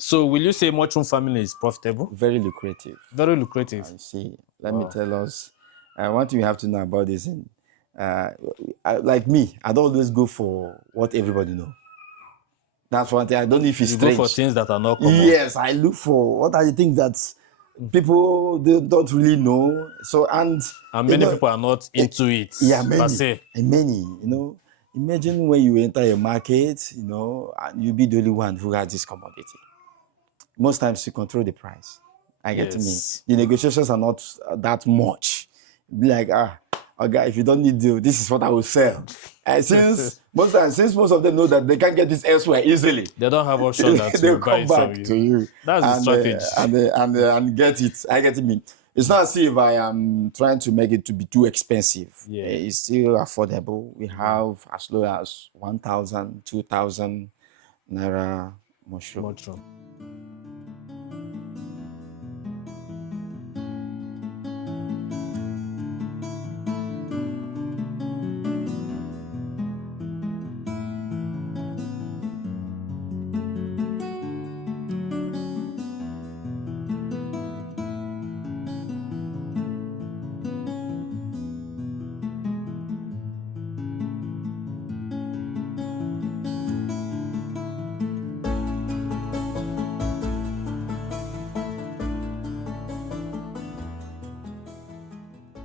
So will you say mushroom farming is profitable? Very lucrative. Very lucrative. See, let me tell us. One thing you have to know about this, and like me, I don't always go for what everybody know. That's one thing. I don't know if it's You strange. go for things that are not common. Yes, I look for what are the things that people they don't really know. So and many people are not into it. Yeah, Per se. many. Imagine when you enter a market, and you be the only one who has this commodity. Most times you control the price. I get to me. The negotiations are not that much. Be like, okay, if you don't need to, this is what I will sell. And since most of them know that they can't get this elsewhere easily, they don't have option that they'll come back to you. That's the strategy. And get it. I get it. It's not as if I am trying to make it to be too expensive. Yeah. It's still affordable. We have as low as 1,000, 2,000 naira mushroom.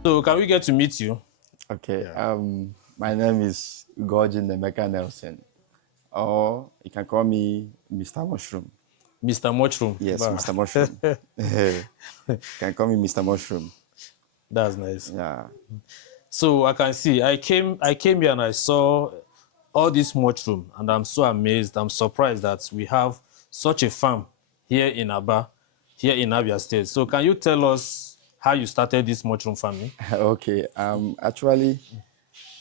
So can we get to meet you? Okay. My name is Ugorji Nnameka Nelson, or you can call me Mr. Mushroom. Mr. Mushroom. Yes, Mr. Mushroom. You can call me Mr. Mushroom. That's nice. Yeah. So I can see. I came here and I saw all this mushroom, and I'm so amazed. I'm surprised that we have such a farm here in Abia, here in Abia State. So can you tell us how you started this mushroom farming? Okay. Actually,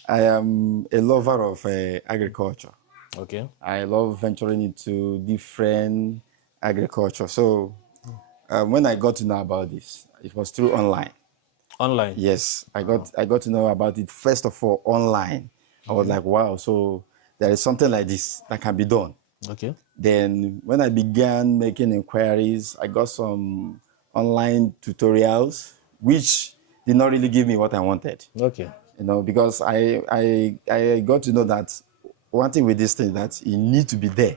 I am a lover of agriculture. Okay. I love venturing into different agriculture. So when I got to know about this, it was through online. Online? Yes, I got to know about it first of all online. I was like, wow, so there is something like this that can be done. Okay. Then when I began making inquiries, I got some online tutorials, which did not really give me what I wanted. Okay. Because I got to know that one thing with this thing that you need to be there.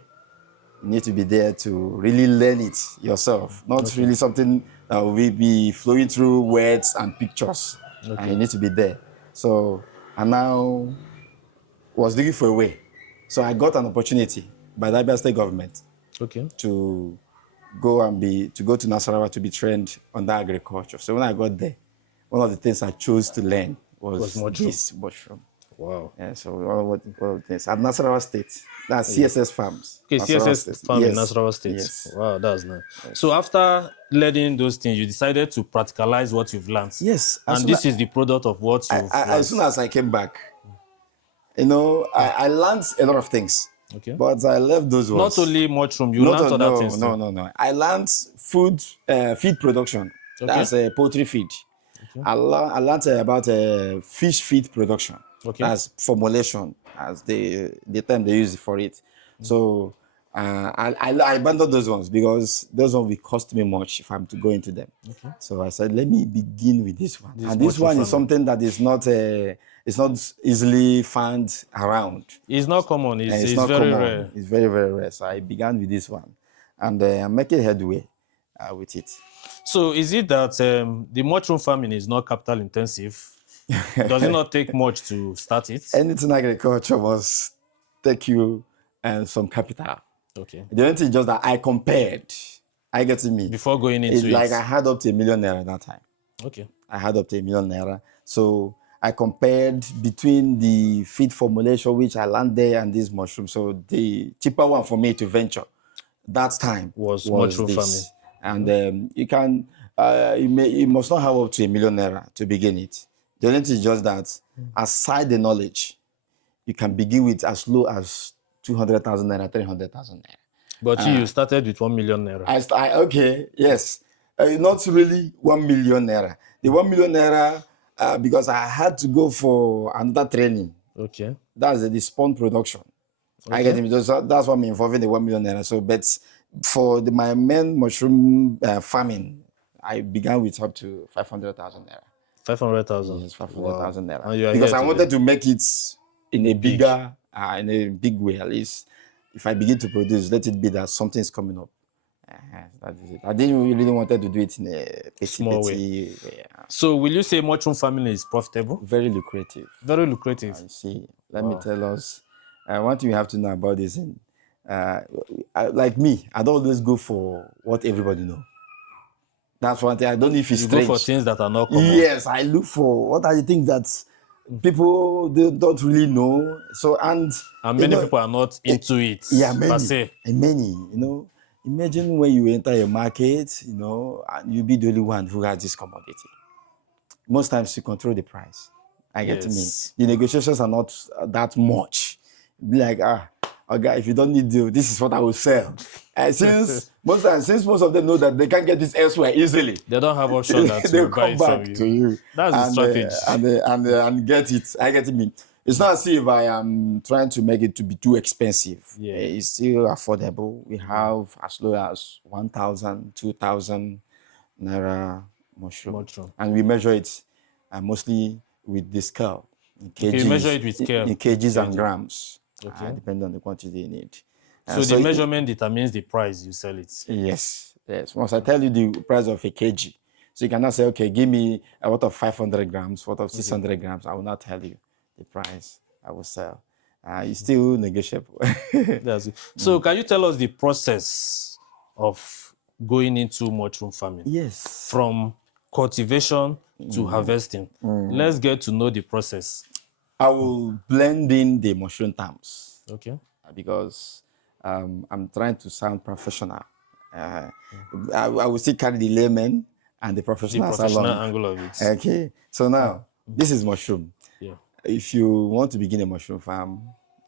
You need to be there to really learn it yourself, not really something that will be flowing through words and pictures. Okay. And you need to be there. So I now was looking for a way. So I got an opportunity by the Abia State government to go to Nasarawa to be trained on that agriculture. So when I got there, one of the things I chose to learn was this mushroom. Wow. Yeah, so one of the things at Nasarawa State, that's CSS Farms. Okay, CSS Farm in Nasarawa State. Yes. Wow, that's nice. Yes. So after learning those things, you decided to practicalize what you've learned. Yes. And this is the product of what you've learned. As soon as I came back, I learned a lot of things. Okay. But I left those ones. Not only mushroom, you learned other things too. No. I learned feed production. Okay. That's poultry feed. Okay. I learned about fish feed production. Okay. That's formulation, as the term they use for it. So I abandoned those ones because those ones will cost me much if I'm to go into them. Okay. So I said, let me begin with this one. This one is something that is not it's not easily found around. It's not common. It's not very common. Rare. It's very, very rare. So I began with this one, and I'm making headway with it. So is it that the mushroom farming is not capital intensive? Does it not take much to start it? Anything agriculture must take you some capital. Okay. The only thing is just that I compared. I get to me. Before going into it. Like I had up to ₦1 million at that time. Okay. I had up to ₦1 million. So I compared between the feed formulation, which I learned there, and this mushroom. So the cheaper one for me to venture that time was mushroom this. Farming. And you must not have up to ₦1 million to begin it. The only thing is just that, aside the knowledge, you can begin with as low as 200,000 naira, 300,000 naira. But you started with 1 million naira. Okay, yes. Not really 1 million naira. The 1 million naira, because I had to go for another training. Okay. That's the spawn production. Okay. I get it. That's why I'm involving the 1 million naira. So, but For my main mushroom farming, I began with up to 500,000 naira. 500,000. Yes, Wow. 500,000 naira. And you are Because here I today. wanted to make it in a Big. bigger, in a big way. At least, if I begin to produce, let it be that something's coming up. That is it. I didn't really wanted to do it in a Small way. way. So will you say mushroom farming is profitable? Very lucrative. Very lucrative. See, let me Wow. tell us. One thing you have to know about this, and like me, I don't always go for what everybody know. That's one thing. I don't know if it's You go for strange. things that are not common. Yes, I look for what are the things that people they don't really know. So And many people are not into it. Yeah, Per many, se. and many. Imagine when you enter a market, and you be the only one who has this commodity. Most times you control the price. I get me. Yes. The negotiations are not that much. Be like, okay, if you don't need deal, this is what I will sell. And since most of them know that they can't get this elsewhere easily, They don't have option that they'll to buy come it from back you. to you That's the strategy. and get it. I get me. It's not as if I am trying to make it to be too expensive. Yeah. It's still affordable. We have as low as 1,000, 2,000 naira mushroom. And we measure it mostly with the scale in kgs, Okay, you measure it with scale. in kgs and grams, Okay. depending on the quantity you need. So the measurement determines the price you sell it. Yes. Once I tell you the price of a kg, so you cannot say, okay, give me a lot of 500 grams, what of 600 grams. I will not tell you the price I will sell. It's still negotiable. That's it. So can you tell us the process of going into mushroom farming? Yes. From cultivation to harvesting. Let's get to know the process. I will blend in the mushroom terms. Okay. Because I'm trying to sound professional. I will still carry the layman and the professional along. Angle of it. Okay. So now, this is mushroom. Yeah. If you want to begin a mushroom farm,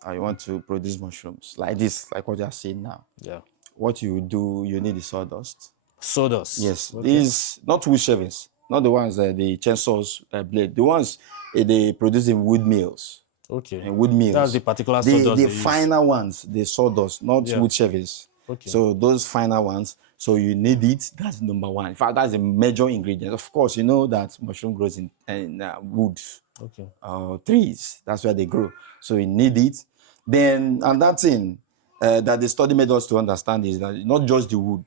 or you want to produce mushrooms like this, like what you are seeing now, Yeah. what you do, you need the sawdust. Sawdust. Yes. Okay. These, not wood shavings, not the ones that the chainsaws blade, the ones they produce in wood mills. Okay. And wood mills. That's the particular sawdust the they finer use. ones, the sawdust, not wood shavings. Okay. So those finer ones, so you need it. That's number one. In fact, that's a major ingredient. Of course, you know that mushroom grows in wood, trees. That's where they grow. So you need it. Then another thing that the study made us to understand is that not just the wood.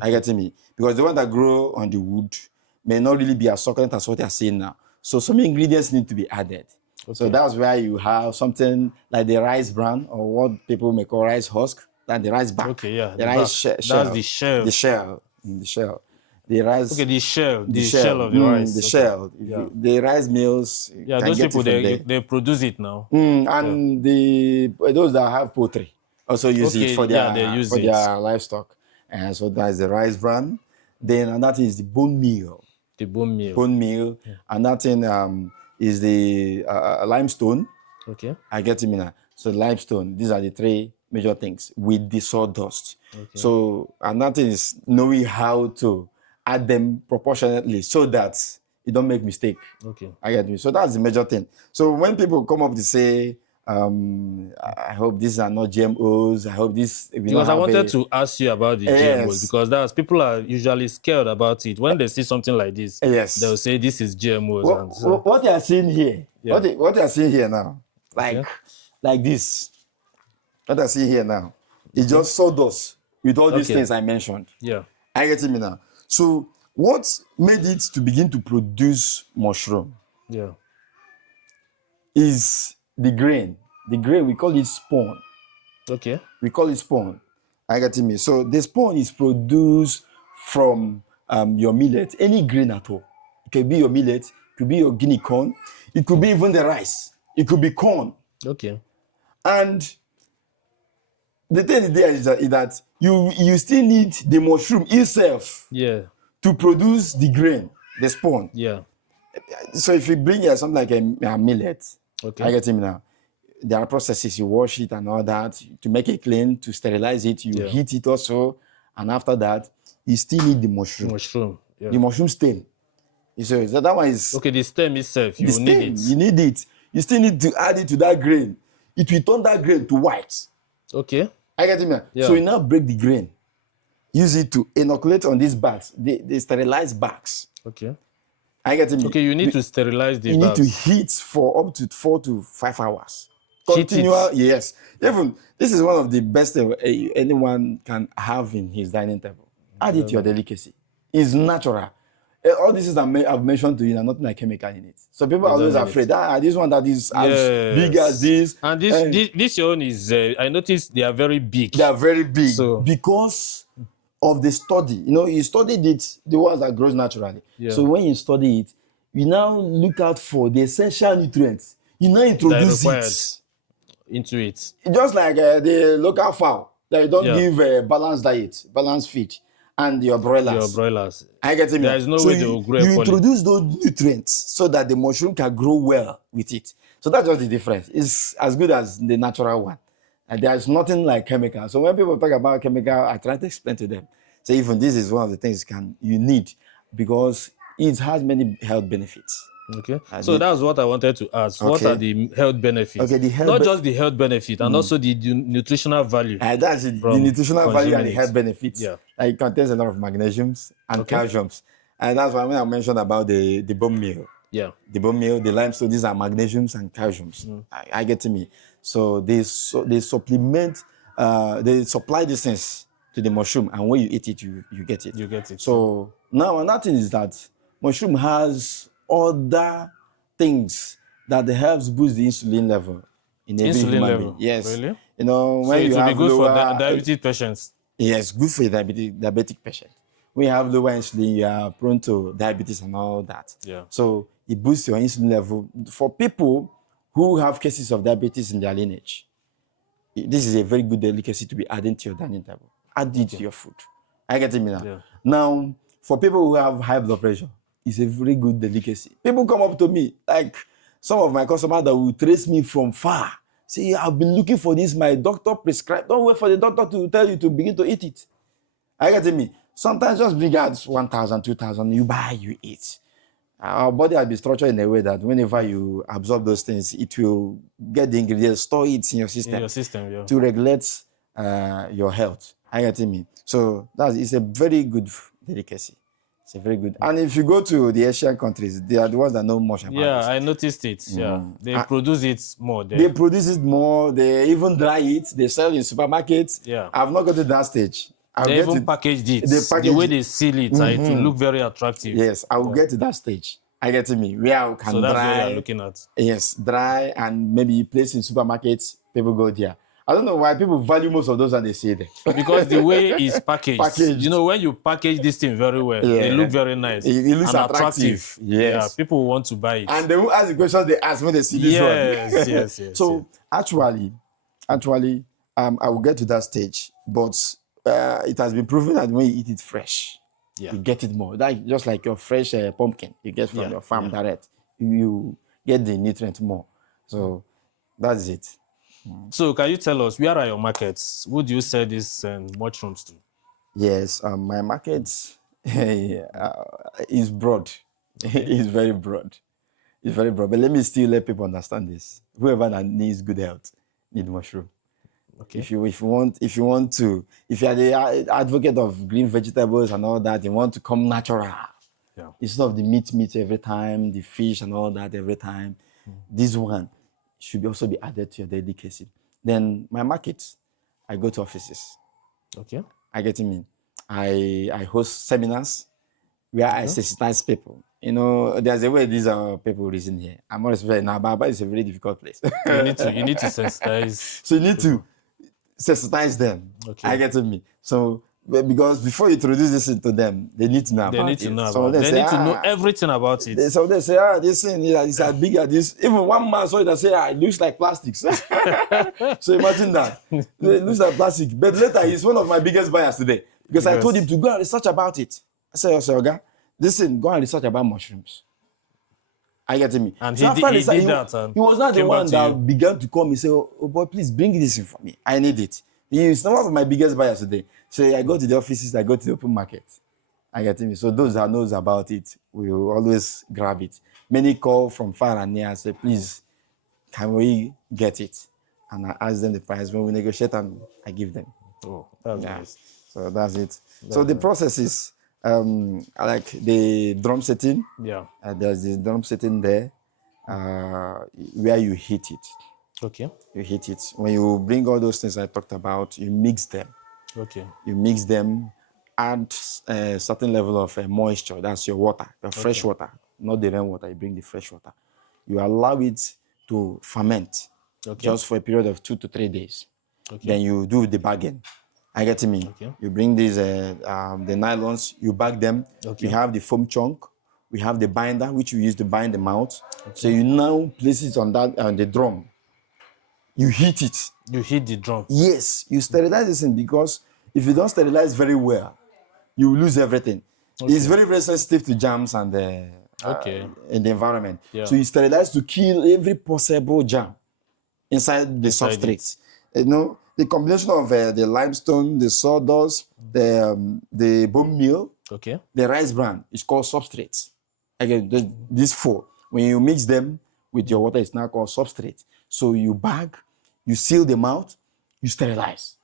I get me, because the one that grow on the wood may not really be as succulent as what they are saying now. So some ingredients need to be added. Okay. So that's where you have something like the rice bran, or what people may call rice husk, like the rice back. Okay, yeah. The rice shell. That's the shell. The shell. The shell. The rice. Okay, the shell. The shell of the rice. The shell. Yeah. The rice mills. Yeah, those people, they produce it now. And those that have poultry also use it for their livestock. And so that's the rice bran. Then another thing is the bone meal. The bone meal. Bone meal. Yeah. Another thing is the limestone. Okay. I get it now. So limestone. These are the three major things with the sawdust. Okay. So another thing is knowing how to add them proportionately so that you don't make mistake. Okay. I get me. So that's the major thing. So when people come up to say, I hope these are not GMOs. I hope this. Because I wanted to ask you about the GMOs, because people are usually scared about it. When they see something like this, they'll say this is GMOs. What you are seeing here, what you are seeing here now, like this, what I see here now, it's just sawdust with all these things I mentioned. Yeah, I get it now. So what made it to begin to produce mushroom? Yeah, is the grain. The grain, we call it spawn. Okay. We call it spawn. I get me. So the spawn is produced from your millet, any grain at all. It could be your millet, it could be your guinea corn, it could be even the rice, it could be corn. Okay. And the thing there is that you still need the mushroom itself to produce the grain, the spawn. Yeah. So if you bring something like a millet, I get him now. There are processes, you wash it and all that to make it clean, to sterilize it, you heat it also, and after that, you still need the mushroom. The mushroom stem. So that one is the stem itself. You need it. You need it. You still need to add it to that grain. It will turn that grain to white. Okay. I get it, man. Yeah. So you now break the grain. use it to inoculate on these bags. They sterilize bags. Okay. I get me. Okay, you need to sterilize the You need to bags. heat for up to 4 to 5 hours. Heat it. Continual, yes. Even this is one of the best thing anyone can have in his dining table. Add it to your delicacy. It's natural. All this is I've mentioned to you, and nothing like chemical in it. So people are You don't always need afraid. it. This one that is as big as Yes. this. And this your own is, I noticed they are very big. They are very big So because of the study. You know, you studied it, the ones that grows naturally. Yeah. So when you study it, you now look out for the essential nutrients. You now that introduce required it. into it. Just like the local fowl that you don't Yeah. give a balanced diet, balanced feed, and your broilers. Your broilers. I get it. There is no So way they will grow you equally. introduce those nutrients so that the mushroom can grow well with it. So that's just the difference. It's as good as the natural one. And there's nothing like chemical. So when people talk about chemical, I try to explain to them. So even this is one of the things you need because it has many health benefits. Okay. So that's what I wanted to ask. What Okay. are the health benefits? Okay, the health Not just the health benefit, and also the nutritional value. that's it, the from nutritional value and the consuming health it. benefits. Yeah. Like it contains a lot of magnesiums and calciums. And that's why when I mentioned about the bone meal, Yeah. the bone meal, the limestone, these are magnesiums and calciums. I get to me. So they supplement, they supply these things to the mushroom, and when you eat it, you get it. You get it. So now another thing is that mushroom has other things that helps boost the insulin level in every Insulin human level. being. Yes. Really? You know, So when it you will be have good for lower diabetes patients. yes, good for a diabetic patient. When you have lower insulin, you are prone to diabetes and all that. Yeah. So it boosts your insulin level. For people who have cases of diabetes in their lineage, this is a very good delicacy to be adding to your dining table. Add it to your food. I get it now. Yeah. Now, for people who have high blood pressure, it's a very good delicacy. People come up to me, like some of my customers that will trace me from far. Say, I've been looking for this, my doctor prescribed. Don't wait for the doctor to tell you to begin to eat it. I get me. Sometimes just bring out 1,000, 2,000, you buy, you eat. Our body has been structured in a way that whenever you absorb those things, it will get the ingredients, store it in your system, Yeah. to regulate your health. I get me. So it's a very good delicacy. It's a very good. And if you go to the Asian countries, they are the ones that know much about Yeah, it. I noticed it. Yeah. They produce it more there. They produce it more. They even dry it. They sell in supermarkets. Yeah. I've not got to that stage. They even packaged it. The way they seal it, it will look very attractive. Yes, I will get to that stage. I get to me where I can So that's dry. what you're looking at. Yes, dry and maybe place in supermarkets. People go there. I don't know why people value most of those and they say that. Because the way it's packaged. You know, when you package this thing very well, they look very nice. It looks and attractive. Yes. Yeah, people want to buy it. And they will ask the questions they ask when they see this one. Yes. So actually, I will get to that stage, but it has been proven that when you eat it fresh, you get it more. Like just like your fresh pumpkin you get from your farm direct, you get the nutrient more. So that's it. So can you tell us, where are your markets? Who do you sell these mushrooms to? Yes, my market is broad. It's very broad. It's very broad. But let me still let people understand this. Whoever that needs good health need mushroom. Okay. If you are the advocate of green vegetables and all that, you want to come natural. Yeah. Instead of the meat every time, the fish and all that every time, this one should also be added to your delicacy. Then my market, I go to offices. Okay. I get him in. I host seminars where I sensitize people. You know, there's a way these are people reason here. I'm always very now, but it's a very difficult place. You need to sensitize. So you need to sensitize them. Okay. I get me. So because before you introduce this into them, they need to know about it. They need to know everything about it. So they say, this thing is as big as this. Even one man saw it and say, it looks like plastics. So imagine that. It looks like plastic. But later, he's one of my biggest buyers today. Because I told him to go and research about it. I said, Oga, listen, go and research about mushrooms. I get me. And so he did that. He was not the one that began to come. He said, oh boy, please bring this in for me. I need it. He's one of my biggest buyers today. So I go to the offices, I go to the open market. I get me. So those that knows about it will always grab it. Many call from far and near and say, please, can we get it? And I ask them the price. When we negotiate, and I give them. Oh, that's nice. So that's it. So the process is like the drum setting. Yeah. There's the drum setting there where you heat it. Okay. You heat it. When you bring all those things I talked about, you mix them. Okay. You mix them, add a certain level of moisture. That's your water, your fresh water, not the rainwater. You bring the fresh water. You allow it to ferment just for a period of 2 to 3 days. Okay. Then you do the bagging. I get me. Okay. You bring these the nylons, you bag them. Okay. We have the foam chunk. We have the binder, which we use to bind the mouth. So you now place it on that on the drum. You heat it. You heat the drum. Yes, you sterilize this thing because if you don't sterilize very well, you will lose everything. It's very, very sensitive to germs and in the environment. So you sterilize to kill every possible germ inside the substrates. You know, the combination of the limestone, the sawdust, the bone meal, the rice bran is called substrates. Again, these four. When you mix them with your water, it's now called substrate. So you bag, you seal them out, you sterilize.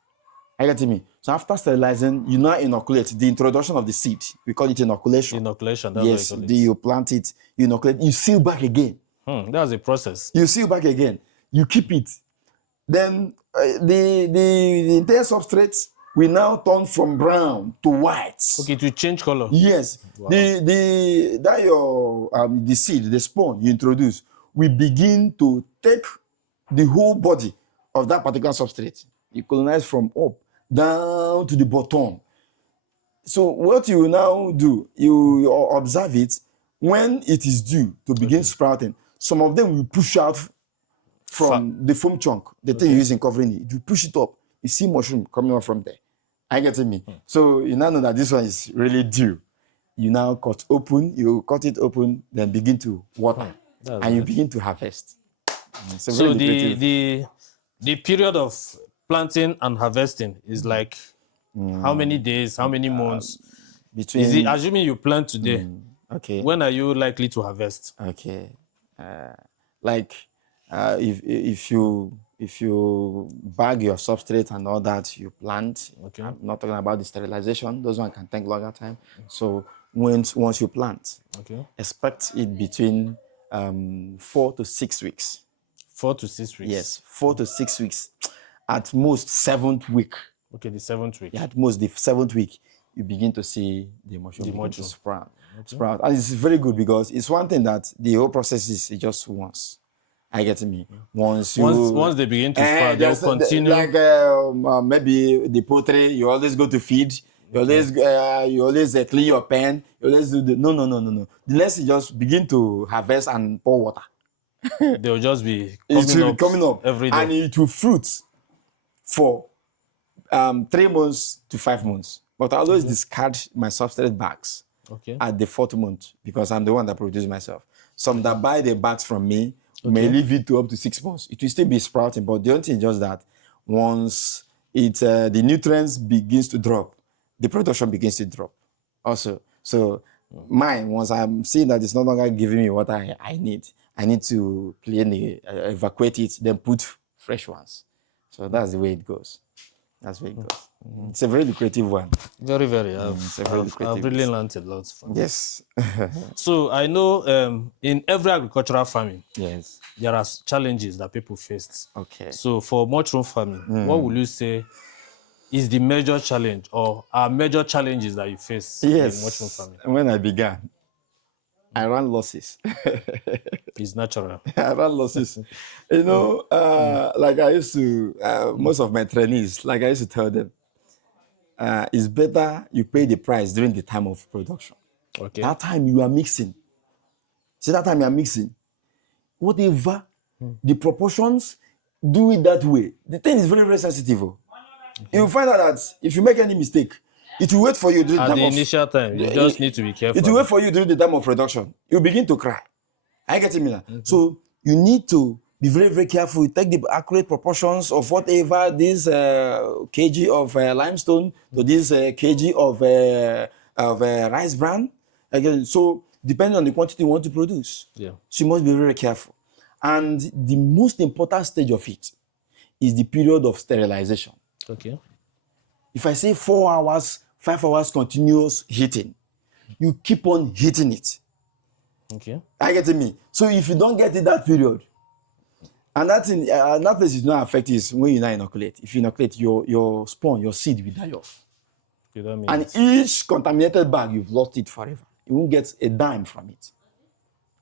I get me. So after sterilizing, you now inoculate the introduction of the seed. We call it inoculation. Inoculation. That's Yes. what you call it. You plant it, you inoculate, you seal back again. That's a process. You seal back again. You keep it. Then the entire substrate will now turn from brown to white. Okay, to change color. Yes. Wow. The seed, the spawn you introduce, will begin to take the whole body of that particular substrate. You colonize from up down to the bottom. So what you now do, you observe it when it is due to begin sprouting. Some of them will push out from the foam chunk, the thing you use in covering it. You push it up, you see mushroom coming up from there. I get me. So you now know that this one is really due. You now cut it open, then begin to water, and you begin to harvest. So the period of planting and harvesting is like how many days, how many months? Between, is it, assuming you plant today, when are you likely to harvest? If you bag your substrate and all that, you plant. I'm not talking about the sterilization. Those ones can take longer time. So once you plant, expect it between 4 to 6 weeks. 4 to 6 weeks. Yes, 4 to 6 weeks. At most 7th week. Okay, the 7th week. Yeah, at most the 7th week, you begin to see the mushroom begin to sprout. And it's very good because it's one thing that the whole process is just once. I get me. Once they begin to sprout, they'll continue. Like maybe the poultry, you always go to feed. You always clean your pen. You always do no. The next you just begin to harvest and pour water. They'll just be coming up every day, and it will fruit for 3 months to 5 months. But I always discard my substrate bags at the 4th month because I'm the one that produces myself. Some that buy the bags from me may leave it to up to 6 months. It will still be sprouting, but the only thing is just that once the nutrients begins to drop, the production begins to drop also. So mine, once I'm seeing that it's no longer giving me what I need to clean evacuate it, then put fresh ones. So that's the way it goes. It's a very lucrative one. Very, very. I've really learned a lot from Yes. So I know in every agricultural farming, there are challenges that people face. So for mushroom farming, what would you say is the major challenge or are major challenges that you face in mushroom farming? When I began, I ran losses. It's natural. I ran losses. Like I used to, most of my trainees, like I used to tell them, it's better you pay the price during the time of production. That time you are mixing. Whatever the proportions, do it that way. The thing is very, very sensitive. You'll find out that if you make any mistake, it will wait for you during the initial time. You just need to be careful. It will wait for you during the time of production. You begin to cry. I get it. So you need to be very, very careful. You take the accurate proportions of whatever this kg of limestone to this kg of rice bran. Again, so depending on the quantity you want to produce, so you must be very, very careful. And the most important stage of it is the period of sterilization. If I say 4 hours 5 hours continuous heating. You keep on heating it. Okay. Are you getting me? So if you don't get it that period, and that thing, that place is not affected is when you not inoculate. If you inoculate, your spawn, your seed will die off. You don't mean And it. each contaminated bag, you've lost it forever. You won't get a dime from it.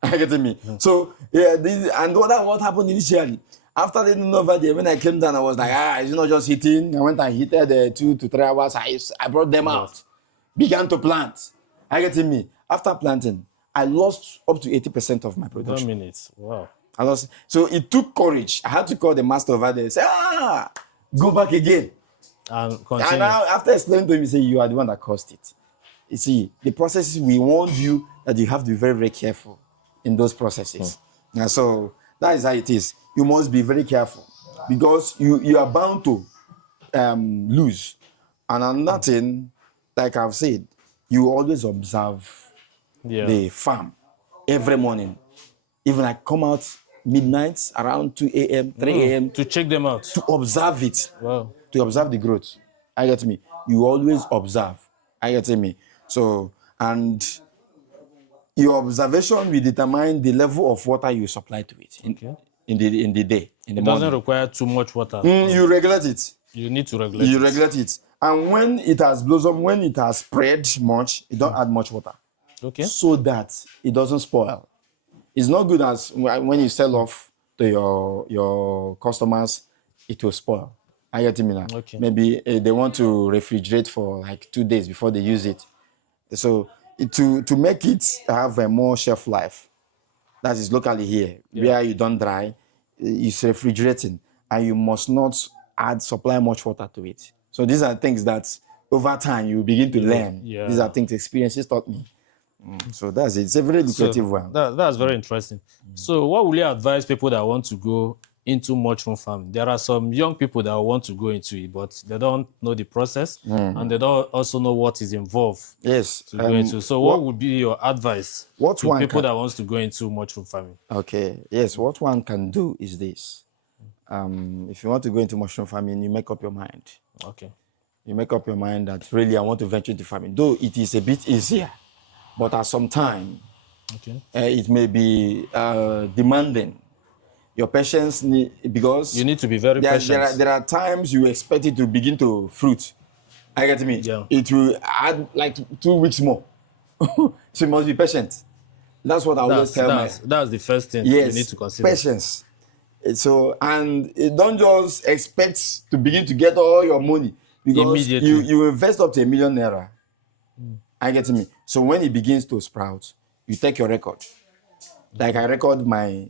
Are you getting me? So yeah, and what happened initially. After the over there, when I came down, I was like, it's not just heating. I went and heated 2 to 3 hours. I brought them out, began to plant. Are you getting me? After planting, I lost up to 80% of my You don't production. mean it. Wow. I lost. So it took courage. I had to call the master over there and say, go back again. And continue. And now, after explaining to him, he said, you are the one that caused it. You see, the processes, we warned you that you have to be very, very careful in those processes. And so that is how it is. You must be very careful because you are bound to lose. And another thing, like I've said, you always observe the farm every morning. Even I come out midnight around 2 a.m., 3 a.m. To check them out. to observe it. Wow. To observe the growth. I get me. You always observe. I get me. So, and your observation will determine the level of water you supply to it in the day, in the It morning. doesn't require too much water. You regulate it. You need to regulate You it. regulate it. And when it has blossomed, when it has spread much, you don't add much water. Okay. So that it doesn't spoil. It's not good as when you sell off to your customers, it will spoil. I get me now. Okay. Maybe they want to refrigerate for like 2 days before they use it. So to make it have a more shelf life, that is locally here, where you don't dry, it's refrigerating, and you must not supply much water to it. So these are things that over time you begin to learn. Yeah. These are things experiences taught me. So that's it. It's a very lucrative one. That's very interesting. So what will you advise people that want to go into mushroom farming? There are some young people that want to go into it, but they don't know the process and they don't also know what is involved Yes. to go into. So what would be your advice to people that wants to go into mushroom farming? Okay. Yes. What one can do is this. If you want to go into mushroom farming, you make up your mind. Okay. You make up your mind that really I want to venture into farming. Though it is a bit easier, but at some time, it may be demanding. Your patience because you need to be very patient. There are times you expect it to begin to fruit. I get me. Yeah. It will add like 2 weeks more. So you must be patient. That's what I always tell that's the first thing you need to consider. Patience. So and don't just expect to begin to get all your money because you invest up to ₦1 million. I get me. So when it begins to sprout, you take your record. Like I record my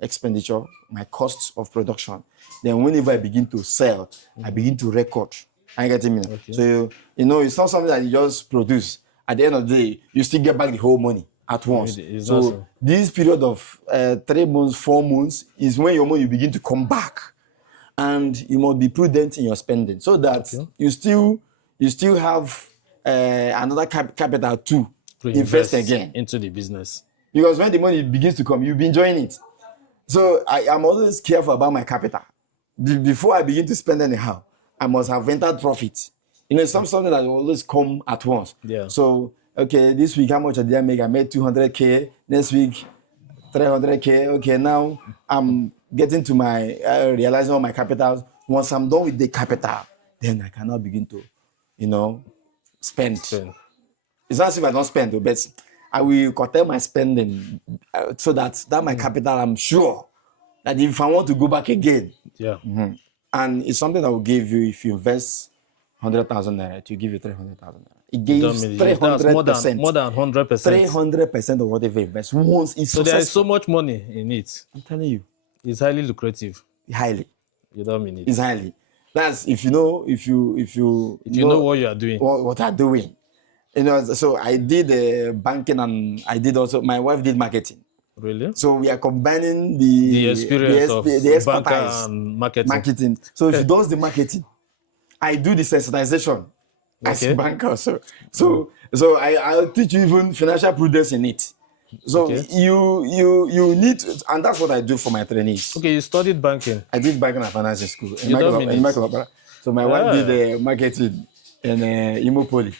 expenditure, my costs of production. Then whenever I begin to sell, I begin to record. I get me. Okay. So it's not something that you just produce. At the end of the day, you still get back the whole money at once. So this period of 3 months, 4 months is when your money begin to come back, and you must be prudent in your spending so that you still have another capital to invest again into the business. Because when the money begins to come, you'll be enjoying it. So I am always careful about my capital. Before I begin to spend anyhow, I must have entered profit. It's something that will always come at once. Yeah. So, okay, this week, how much did I make? I made 200K. Next week, 300K. Okay, now I'm getting to my, realizing all my capitals. Once I'm done with the capital, then I cannot begin to, spend. It's not as if I don't spend, but I will curtail my spending so that my capital, I'm sure that if I want to go back again, and it's something that will give you, if you invest 100,000 naira, it will give you 300,000 naira. It gives 300%. More than 100%. 300% of whatever you invest. Once it's so there is so much money in it. I'm telling you, it's highly lucrative. Highly. You don't mean it. It's highly. That's if you know what you are doing. What I'm doing. So I did banking, and I did also. My wife did marketing. Really? So we are combining the experience of the expertise and marketing. So she does the marketing. I do the sensitization as a banker. So I'll teach you even financial prudence in it. So you need to, and that's what I do for my trainees. Okay, you studied banking. I did banking and finance in school. So my wife did the marketing. in Imopoli.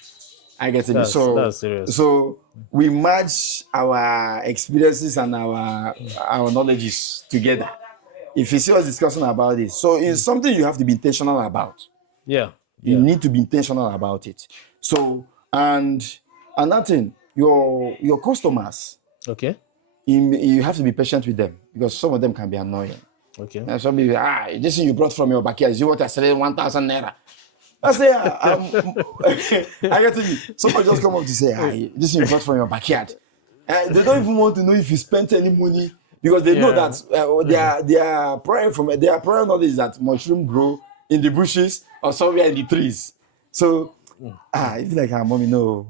I get it. So, That's serious. so we merge our experiences and our knowledges together. If you see us discussing about this, so it's something you have to be intentional about. Yeah. You Yeah. need to be intentional about it. So, and another thing, your customers, Okay. you have to be patient with them because some of them can be annoying. Okay. And some people, this thing you brought from your backyard, is it what I said, 1,000 naira? I say, I get to me. Somebody just come up to say, this thing you brought from your backyard. They don't even want to know if you spent any money because they know Yeah. that their prior knowledge is that mushroom grow in the bushes or somewhere in the trees. So, I feel like, mommy, no,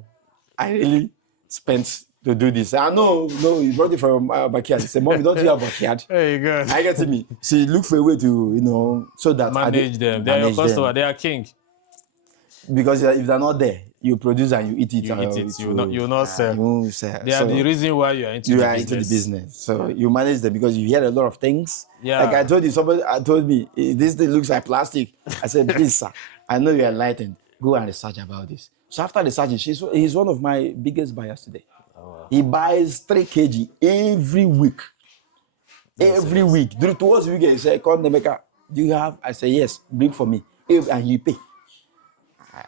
I really spent to do this. No, you brought it from our backyard. Say, mommy, don't you have backyard? There you go. I get to me. So you look for a way to, so that Manage them. They are your manage customer. them. They are king. Because if they're not there, you produce and you eat it. You eat it. You will not sell. You won't sell. They are the reason why you are into you the are business. into the business. So you manage them because you hear a lot of things. Yeah. Like I told you, somebody told me, this thing looks like plastic. I said, please, sir, I know you're enlightened. Go and research about this. So after researching, he's one of my biggest buyers today. He buys 3 kg every week. Every week. Towards the weekend, he said, "Come, Nnameka, do you have?" I say, "Yes, bring for me." And he pay.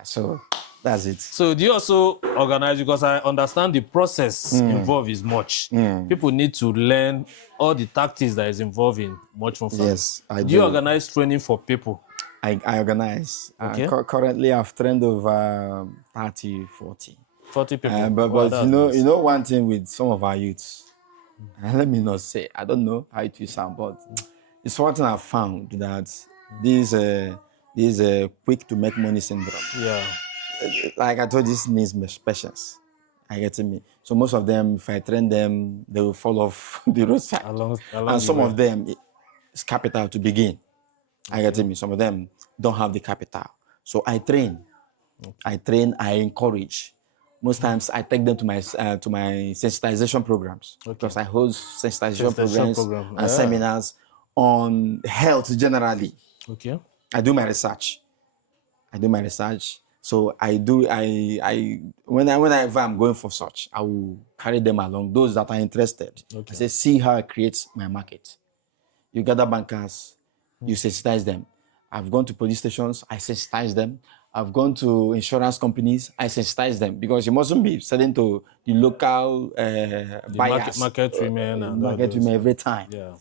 So that's it. So do you also organize, because I understand the process involved is much. People need to learn all the tactics that is involved in mushroom farming. Yes, I do. Do you organize training for people? I organize. Okay. Currently, I've trained over 30, 40. 40 people. But Wow, you nice. know one thing with some of our youths, and let me not say, I don't know how it will sound, but it's one thing I've found that this quick to make money syndrome. Yeah. Like I told you, this needs patience. I get me. So most of them, if I train them, they will fall off the roadside. And some of them, it's capital to begin. I get me. Some of them don't have the capital. So I train. I encourage. Most times I take them to my sensitization programs because I host sensitization programs and seminars on health generally. Okay. I do my research. So whenever I'm going for such, I will carry them along. Those that are interested, I say, see how I create my market. You gather bankers, you sensitize them. I've gone to police stations, I sensitize them. I've gone to insurance companies, I sensitize them because you mustn't be selling to the local buyers, market women and market women every time. Yeah.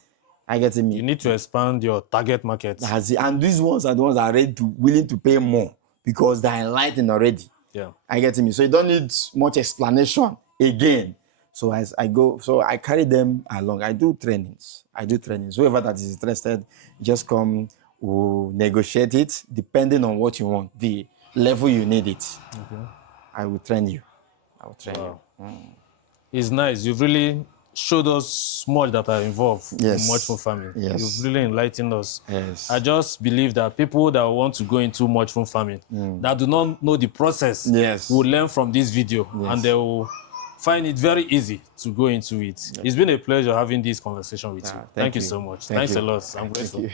I get it. You need to expand your target market. And these ones are the ones that are willing to pay more because they're enlightened already. Yeah. I get me. So you don't need much explanation again. So as I go, so I carry them along. I do trainings. Whoever that is interested, just come, we'll negotiate it depending on what you want, the level you need it. Okay. I will train you. You. It's nice. You've really showed us much that are involved in mushroom farming. Yes. You've really enlightened us. Yes. I just believe that people that want to go into mushroom farming that do not know the process will learn from this video and they will find it very easy to go into it. Yeah. It's been a pleasure having this conversation with you. Thank you so much. Thanks a lot. I'm grateful.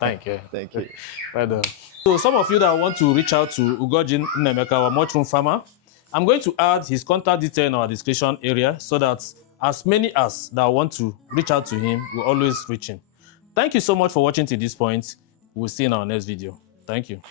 Thank you. Thank you. Well done. So some of you that want to reach out to Ugorji Nnameka, our mushroom farmer, I'm going to add his contact detail in our description area so that as many as that want to reach out to him will always reach him. Thank you so much for watching to this point. We'll see you in our next video. Thank you.